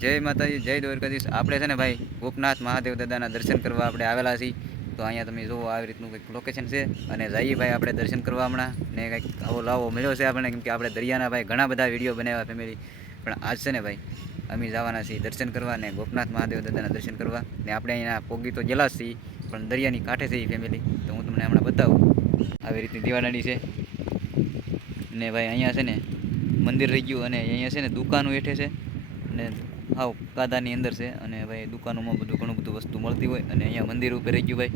જય માતાજી, જય દ્વારકાધીશ। આપણે છે ને ભાઈ ગોપનાથ મહાદેવ દાદાના દર્શન કરવા આપણે આવેલા છીએ। તો અહીંયા તમે જુઓ આવી રીતનું કંઈક લોકેશન છે અને જઈએ ભાઈ આપણે દર્શન કરવા હમણાં। ને કંઈક આવો લાવો મળ્યો છે આપણને, કેમ કે આપણે દરિયાના ભાઈ ઘણા બધા વિડીયો બનાવ્યા ફેમિલી, પણ આજ છે ને ભાઈ અમે જવાના છીએ દર્શન કરવા ને ગોપનાથ મહાદેવ દાદાના દર્શન કરવા। ને આપણે અહીંયા પોગી તો ગયેલા જ છીએ, પણ દરિયાની કાંઠે છે ફેમિલી, તો હું તમને હમણાં બતાવું। આવી રીતની દીવાદાંડી છે ને ભાઈ અહીંયા છે ને મંદિર રહી ગયું અને અહીંયા છે ને દુકાનો હેઠે છે અને હાવ કાદાની અંદર છે અને ભાઈ દુકાનોમાં બધું ઘણું બધું વસ્તુ મળતી હોય અને અહીંયા મંદિર ઉપર રહી ગયું ભાઈ।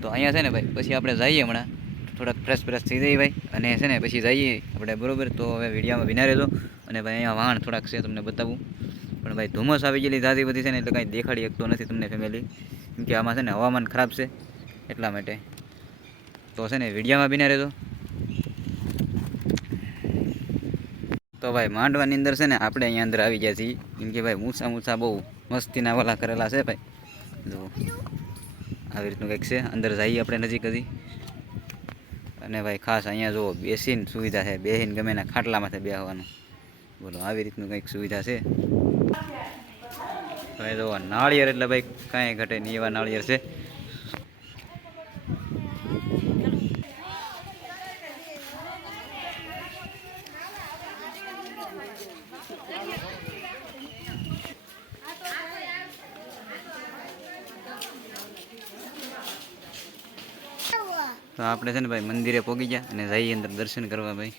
તો અહીંયા છે ને ભાઈ પછી આપણે જઈએ હમણાં થોડાક ફ્રેશ થઈ જઈએ ભાઈ અને છે ને પછી જઈએ આપણે બરાબર। તો હવે વિડીયોમાં વિના રહેજો અને ભાઈ અહીંયા વાહન થોડાક છે તમને બતાવું, પણ ભાઈ ધુમ્મસ આવી ગયેલી ઝાઝી બધી છે ને એટલે કાંઈ દેખાડી શકતો નથી તમને ફેમિલી, કેમ કે આમાં છે ને હવામાન ખરાબ છે એટલા માટે। તો છે ને વિડીયોમાં વિના રહેજો। તો ભાઈ માંડવાની અંદર છે ને આપણે અહીંયા અંદર આવી ગયા છીએ, કેમ કે ભાઈ ઊંચા બહુ મસ્તીના વાલા કરેલા છે ભાઈ। જો આવી રીતનું કંઈક છે, અંદર જઈએ આપણે નજીક હજી। અને ભાઈ ખાસ અહીંયા જુઓ બેસીને સુવિધા છે, બેસીને ગમે એના ખાટલામાંથી બેસવાનું, બોલો આવી રીતનું કંઈક સુવિધા છે ભાઈ। જો નાળિયેર એટલે ભાઈ કાંઈ ઘટે નહીં એવા નાળિયેર છે। તો આપણે છે ને ભાઈ મંદિરે પહોંચી ગયા અને જઈએ અંદર દર્શન કરવા ભાઈ।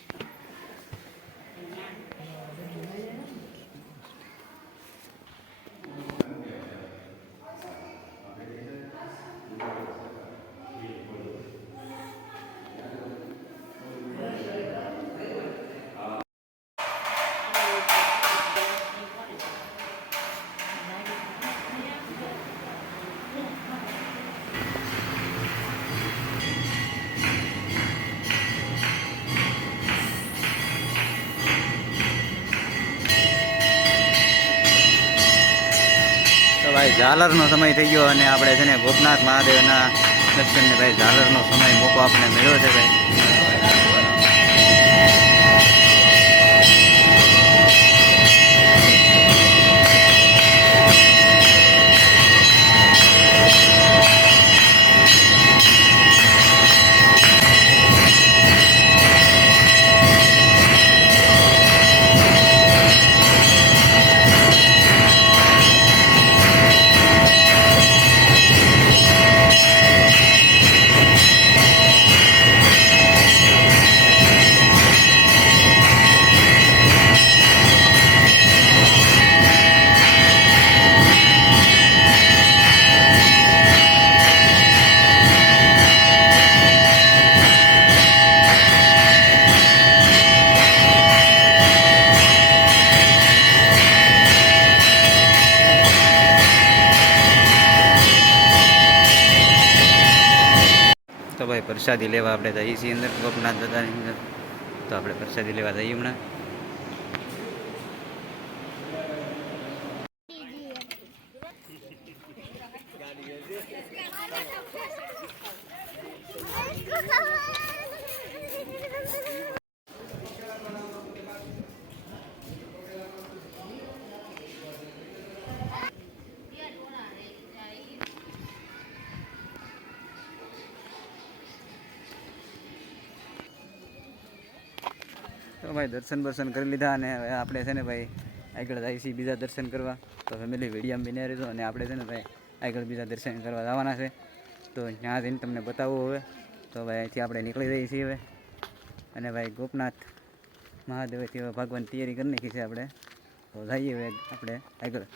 ભાઈ ઝાલરનો સમય થઈ ગયો અને આપણે છે ને ગોપનાથ મહાદેવના દર્શનને ભાઈ ઝાલરનો સમય મોકો આપણે મળ્યો છે ભાઈ। તો ભાઈ પ્રસાદી લેવા આપણે જઈએ છીએ અંદર ગોપનાથ દાદાની અંદર। તો આપણે પ્રસાદી લેવા જઈએ હમણાં। તો ભાઈ દર્શન બર્શન કરી લીધા અને હવે આપણે છે ને ભાઈ આગળ જઈએ છીએ બીજા દર્શન કરવા। તો ફેમિલી વિડીયોમાં બન્યા રહેજો અને આપણે છે ને ભાઈ આગળ બીજા દર્શન કરવા જવાના છે, તો ત્યાં જઈને તમને બતાવવું હવે। તો ભાઈ અહીંથી આપણે નીકળી જઈએ છીએ હવે અને ભાઈ ગોપનાથ મહાદેવથી હવે ભાગવાની તૈયારી કરી નાખી છે આપણે। તો જઈએ હવે આપણે આગળ।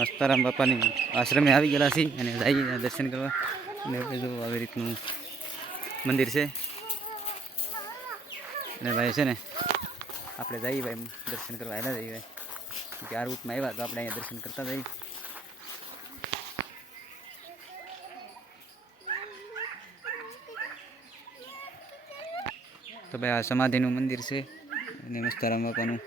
મસ્તારામ બાપાની આશ્રમે આવી ગયેલા છીએ અને જઈએ દર્શન કરવા। અને જો આવી રીતનું મંદિર છે અને ભાઈ છે ને આપણે જઈએ ભાઈ દર્શન કરવા આવેલા જઈએ ભાઈ, કે આ રૂટમાં આવ્યા તો આપણે અહીંયા દર્શન કરતા જઈએ। તો ભાઈ આ સમાધિનું મંદિર છે અને મસ્તારામ બાપાનું.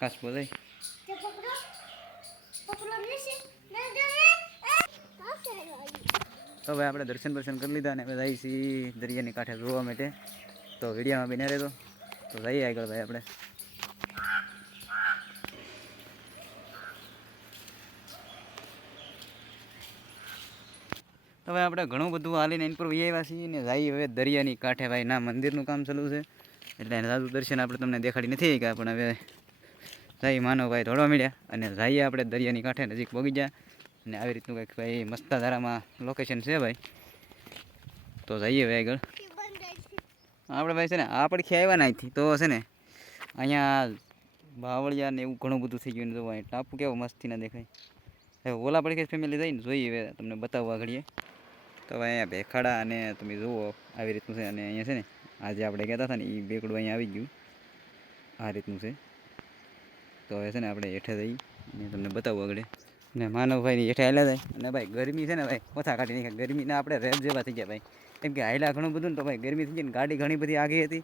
કાસ બોલાય તો ભાઈ આપણે દર્શન કરી લીધા અને બધા છીએ દરિયાની કાંઠે જોવા માટે. તો વિડીયોમાં બિના રહેતો તો જઈએ આગળ ભાઈ આપણે. તો ભાઈ આપણે ઘણું બધું હાલીને એન પર આવ્યા છીએ ને જઈએ હવે દરિયાની કાંઠે. ભાઈ ના મંદિરનું કામ ચાલુ છે એટલે એના સાદું દર્શન આપણે તમને દેખાડી નથી ગયા, પણ હવે જઈ માનવ ભાઈ દોડવા મળ્યા અને જઈએ આપણે દરિયાની કાંઠે નજીક પહોંચી ગયા. અને આવી રીતનું કંઈક ભાઈ મસ્તાધારામાં લોકેશન છે ભાઈ. તો જઈએ ભાઈ આગળ. આપણે ભાઈ છે ને આ પડખી આવ્યા ને અહીંથી તો છે ને અહીંયા બાવળિયા ને એવું ઘણું બધું થઈ ગયું. જોવા ટાપુ કેવો મસ્તી ના દેખાય. હવે ઓલા પડખે ફેમિલી જઈને જોઈએ હવે તમને બતાવવા ઘડીએ. તો હવે અહીંયા ભેખાડા અને તમે જુઓ આવી રીતનું છે. અને અહીંયા છે ને આજે આપણે કહેતા હતા ને એ બેકડું અહીંયા આવી ગયું આ રીતનું છે. તો હવે છે ને આપણે હેઠે જઈ અને તમને બતાવવું આગળ. ને માનવભાઈની હેઠે હાલ્યા જાય અને ભાઈ ગરમી છે ને ભાઈ ઓછા કાઢી નાખ્યા. ગરમીને આપણે રેપ જેવા થઈ ગયા ભાઈ, કેમ કે હાયલા ઘણું બધું ને તો ભાઈ ગરમી થઈ ગઈ ને ગાડી ઘણી બધી આગી હતી.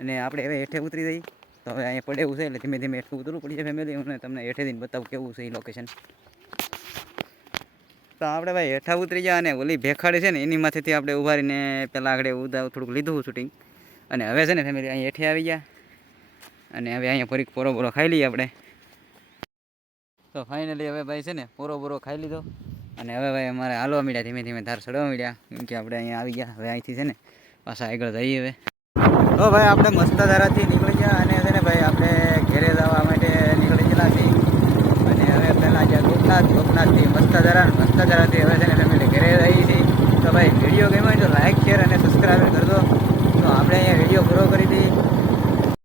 અને આપણે હવે હેઠે ઉતરી જઈ તો હવે અહીંયા પડે એવું છે એટલે ધીમે ધીમે હેઠું ઉતરવું પડી જાય ફેમિલી. હું તમને હેઠે જઈને બતાવું કેવું છે એ લોકેશન. તો આપણે ભાઈ હેઠા ઉતરી ગયા અને ઓલી ભેખાડી છે ને એની માથેથી આપણે ઉભારીને પહેલાં આગળ ઉધા થોડુંક લીધું શૂટિંગ. અને હવે છે ને ફેમિલી અહીંયા હેઠે આવી ગયા અને હવે અહીંયા ફરી પોરો ખાઈ લઈએ આપણે. તો ફાઇનલી હવે ભાઈ છે ને પોરો ખાઈ લીધો અને હવે ભાઈ અમારે હાલવા મળ્યા ધીમે ધીમે ધાર ચડવા મળ્યા, કેમ કે આપણે અહીંયા આવી ગયા. હવે અહીંથી છે ને પાછા આગળ જઈએ હવે. તો ભાઈ આપણે મસ્તાધારાથી નીકળી ગયા અને છે ને ભાઈ આપણે ઘેરે જવા માટે નીકળી ગયેલા છીએ. અને હવે પહેલાં જ્યાં ગોપનાથથી મસ્તાધારાથી હવે છે ને ફેમિલી ઘેરે જઈએ છીએ. તો ભાઈ વિડીયો ગમ્યો હોય તો લાઈક શેર અને સબસ્ક્રાઈબ કરજો. તો આપણે અહીંયા વિડીયો પૂરો કરી